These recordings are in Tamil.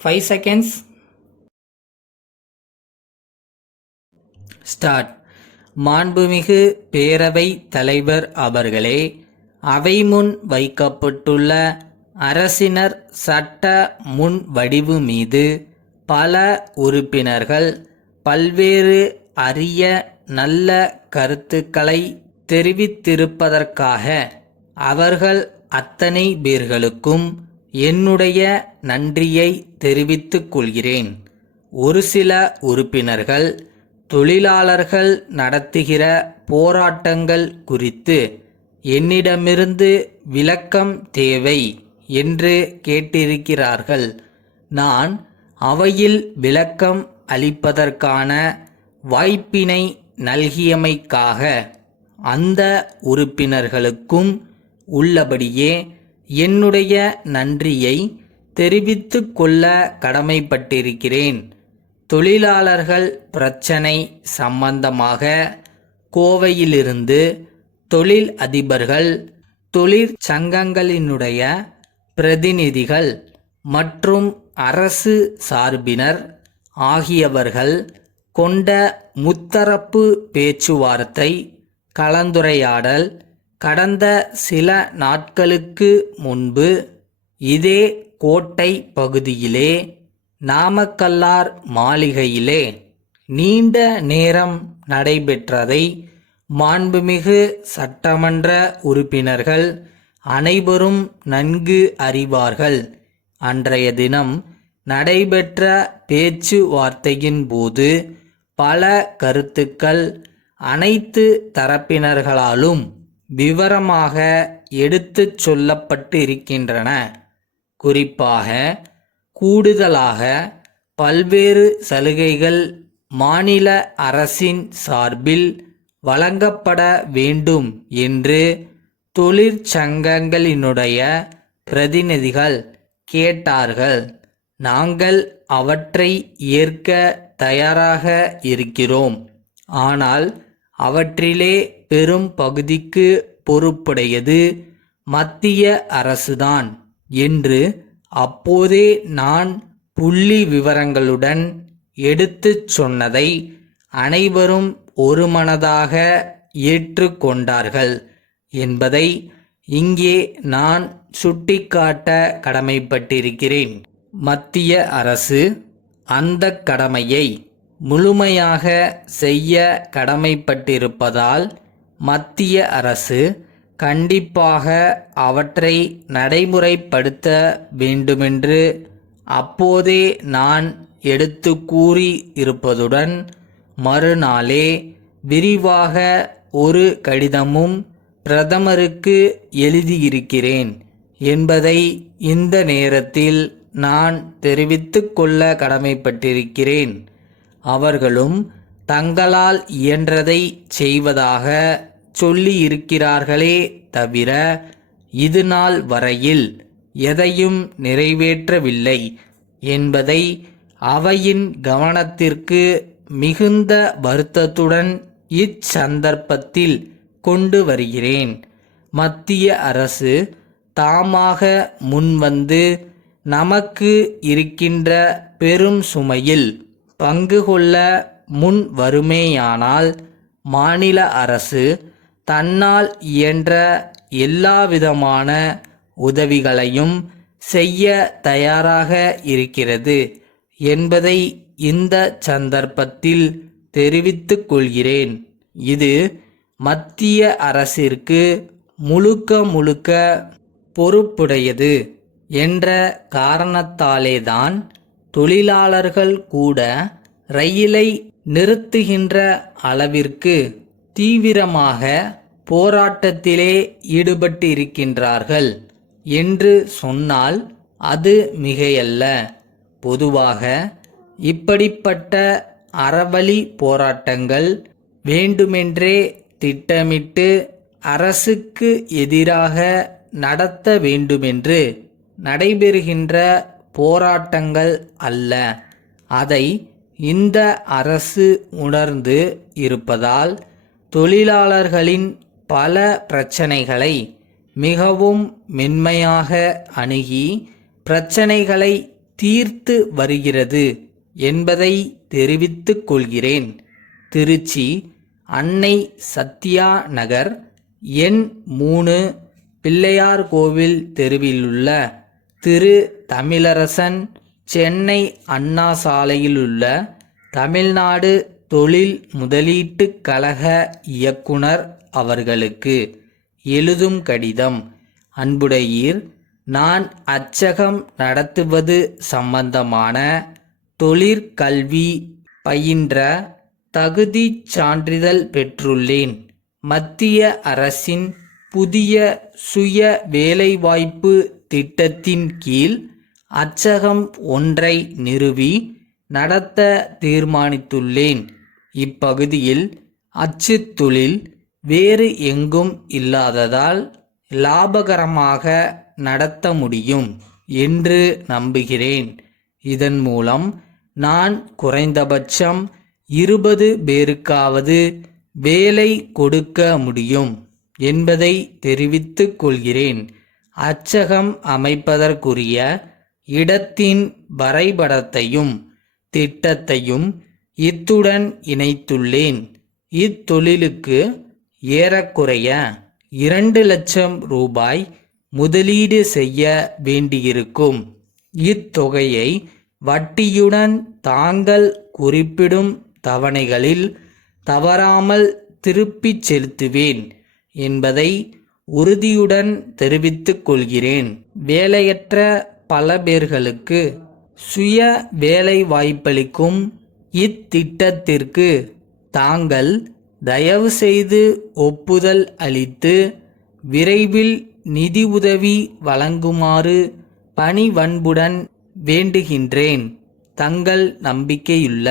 5 seconds. ஸ்டார்ட். மாண்புமிகு பேரவை தலைவர் அவர்களே, அவை முன் வைக்கப்பட்டுள்ள அரசினர் சட்ட முன்வடிவு மீது பல உறுப்பினர்கள் பல்வேறு அரிய நல்ல கருத்துக்களை தெரிவித்திருப்பதற்காக அவர்கள் அத்தனை பேர்களுக்கும் என்னுடைய நன்றியை தெரிவித்துக் கொள்கிறேன். ஒரு சில உறுப்பினர்கள் தொழிலாளர்கள் நடத்துகிற போராட்டங்கள் குறித்து என்னிடமிருந்து விளக்கம் தேவை என்று கேட்டிருக்கிறார்கள். நான் அவையில் விளக்கம் அளிப்பதற்கான வாய்ப்பினை நல்கியமைக்காக அந்த உறுப்பினர்களுக்கும் உள்ளபடியே என்னுடைய நன்றியை தெரிவித்துக் கொள்ள கடமைப்பட்டிருக்கிறேன். தொழிலாளர்கள் பிரச்சனை சம்பந்தமாக கோவையிலிருந்து தொழில் அதிபர்கள், தொழிற்சங்கங்களினுடைய பிரதிநிதிகள் மற்றும் அரசு சார்பினர் ஆகியவர்கள் கொண்ட முத்தரப்பு பேச்சுவார்த்தை கலந்துரையாடல் கடந்த சில நாட்களுக்கு முன்பு இதே கோட்டை பகுதியிலே நாமக்கல்லார் மாளிகையிலே நீண்ட நேரம் நடைபெற்றதை மாண்புமிகு சட்டமன்ற உறுப்பினர்கள் அனைவரும் நன்கு அறிவார்கள். அன்றைய தினம் நடைபெற்ற பேச்சுவார்த்தையின் போது பல கருத்துக்கள் அனைத்து தரப்பினர்களாலும் விவரமாக எடுத்துச் சொல்லப்பட்டு இருக்கின்றன. குறிப்பாக கூடுதலாக பல்வேறு சலுகைகள் மாநில அரசின் சார்பில் வழங்கப்பட வேண்டும் என்று தொழிற்சங்கங்களினுடைய பிரதிநிதிகள் கேட்டார்கள். நாங்கள் அவற்றை ஏற்க தயாராக இருக்கிறோம். ஆனால் அவற்றிலே பெரும் பகுதிக்கு பொறுப்புடையது மத்திய அரசுதான் என்று அப்போதே நான் புள்ளி விவரங்களுடன் எடுத்துச் சொன்னதை அனைவரும் ஒருமனதாக ஏற்றுக்கொண்டார்கள் என்பதை இங்கே நான் சுட்டிக்காட்ட கடமைப்பட்டிருக்கிறேன். மத்திய அரசு அந்த கடமையை முழுமையாக செய்ய கடமைப்பட்டிருப்பதால் மத்திய அரசு கண்டிப்பாக அவற்றை நடைமுறைப்படுத்த வேண்டுமென்று அப்போதே நான் எடுத்து கூறி இருப்பதுடன் மறுநாளே விரிவாக ஒரு கடிதமும் பிரதமருக்கு எழுதியிருக்கிறேன் என்பதை இந்த நேரத்தில் நான் தெரிவித்துக் கொள்ள கடமைப்பட்டிருக்கிறேன். அவர்களும் தங்களால் இயன்றதை செய்வதாக சொல்லியிருக்கிறார்களே தவிர இது நாள் வரையில் எதையும் நிறைவேற்றவில்லை என்பதை அவையின் கவனத்திற்கு மிகுந்த வருத்தத்துடன் இச்சந்தர்ப்பத்தில் கொண்டு வருகிறேன். மத்திய அரசு தாமாக முன்வந்து நமக்கு இருக்கின்ற பெரும் சுமையில் பங்கு கொள்ள முன் வருமேயானால் மாநில அரசு தன்னால் இயன்ற எல்லாவிதமான உதவிகளையும் செய்ய தயாராக இருக்கிறது என்பதை இந்த சந்தர்ப்பத்தில் தெரிவித்துக் கொள்கிறேன். இது மத்திய அரசிற்கு முழுக்க பொறுப்புடையது என்ற காரணத்தாலேதான் தொழிலாளர்கள் கூட ரயிலை நிறுத்துகின்ற அளவிற்கு தீவிரமாக போராட்டத்திலே ஈடுபட்டிருக்கின்றார்கள் என்று சொன்னால் அது மிகையல்ல. பொதுவாக இப்படிப்பட்ட அறவழி போராட்டங்கள் வேண்டுமென்றே திட்டமிட்டு அரசுக்கு எதிராக நடத்த வேண்டுமென்று நடைபெறுகின்ற போராட்டங்கள் அல்ல. அதை இந்த அரசு உணர்ந்து இருப்பதால் தொழிலாளர்களின் பல பிரச்சனைகளை மிகவும் மென்மையாக அணுகி பிரச்சனைகளை தீர்த்து வருகிறது என்பதை தெரிவித்துக் கொள்கிறேன். திருச்சி அன்னை சத்யா நகர் எண் 3 பிள்ளையார் கோவில் தெருவிலுள்ள திரு தமிழரசன், சென்னை அண்ணா சாலையிலுள்ள தமிழ்நாடு தொழில் முதலீட்டுக் கழக இயக்குனர் அவர்களுக்கு எழுதும் கடிதம். அன்புடையீர், நான் அச்சகம் நடத்துவது சம்பந்தமான தொழிற்கல்வி பயின்ற தகுதிச் சான்றிதழ் பெற்றுள்ளேன். மத்திய அரசின் புதிய சுய வேலைவாய்ப்பு திட்டத்தின் கீழ் அச்சகம் ஒன்றை நிறுவி நடத்த தீர்மானித்துள்ளேன். இப்பகுதியில் அச்சுத் தொழில் வேறு எங்கும் இல்லாததால் லாபகரமாக நடத்த முடியும் என்று நம்புகிறேன். இதன் மூலம் நான் குறைந்தபட்சம் 20 பேருக்காவது வேலை கொடுக்க முடியும் என்பதை தெரிவித்துக் கொள்கிறேன். அச்சகம் அமைப்பதற்குரிய இடத்தின் வரைபடத்தையும் திட்டத்தையும் இத்துடன் இணைத்துள்ளேன். இத்தொழிலுக்கு ஏறக்குறைய 2 லட்சம் ரூபாய் முதலீடு செய்ய வேண்டியிருக்கும். இத்தொகையை வட்டியுடன் தாங்கள் குறிப்பிடும் தவணைகளில் தவறாமல் திருப்பிச் செலுத்துவேன் என்பதை உறுதியுடன் தெரிவித்துக் கொள்கிறேன். வேலையற்ற பல பேர்களுக்கு சுய வேலை வாய்ப்பளிக்கும் இத்திட்டத்திற்கு தாங்கள் தயவு செய்து ஒப்புதல் அளித்து விரைவில் நிதி உதவி வழங்குமாறு பணிவன்புடன் வேண்டுகின்றேன். தங்கள் நம்பிக்கையுள்ள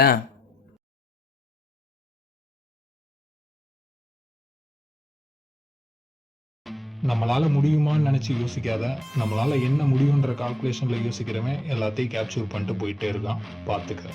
நம்மளால முடியுமான்னு நினச்சி யோசிக்காத, நம்மளால என்ன முடியுன்ற கால்குலேஷனில் யோசிக்கிறவன் எல்லாத்தையும் கேப்சர் பண்ணிட்டு போயிட்டே இருக்கான். பார்த்துக்க.